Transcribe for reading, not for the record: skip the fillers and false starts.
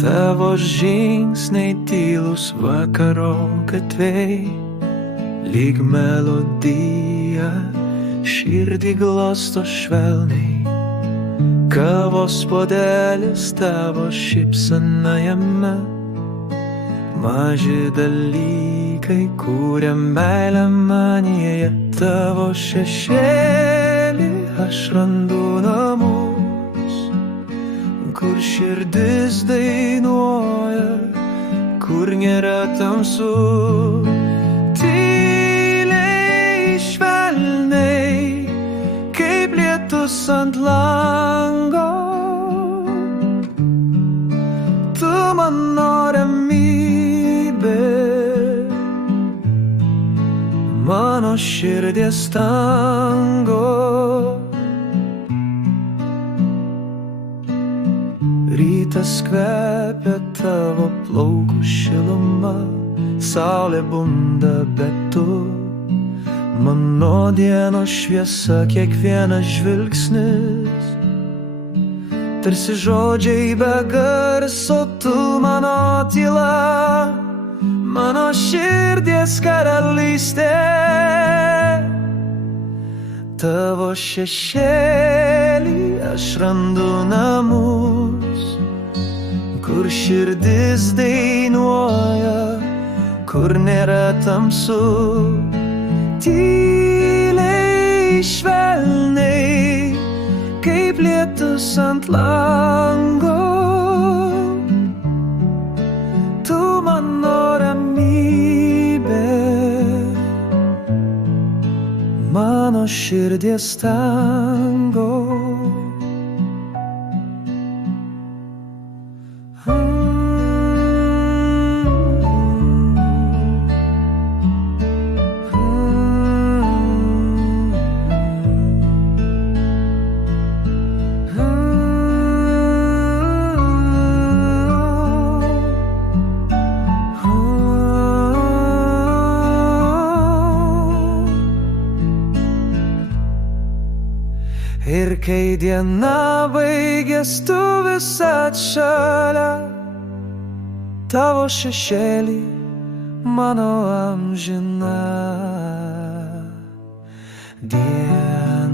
Tavo žingsniai tylus vakaro gatvėj, lyg melodija širdį glosto švelniai. Kavos puodelis tavo šypsena jame, maži dalykai kūrė meilę manyje. Tavo šešėlį aš randu namus, kur širdis dainuoja, kur nėra tamsu. Tyliai švelniai, kaip lietus ant lango, tu mano ramybė, mano širdies tango. Rytas kvepia tavo plaukų šiluma, saulė bunda, bet tu mano dienos šviesa. Kiekvienas žvilgsnis tarsi žodžiai be garso, tu mano tyla, mano širdies karalystė. Tavo šešėlį aš randu namus, kur širdis dainuoja, kur nėra tamsu. Tyliai švelniai, kaip lietus ant lango, tu mano ramybė, mano širdies tango. Ir kai diena baigės, tu visad šalia, tavo šešėlį mano amžina diena.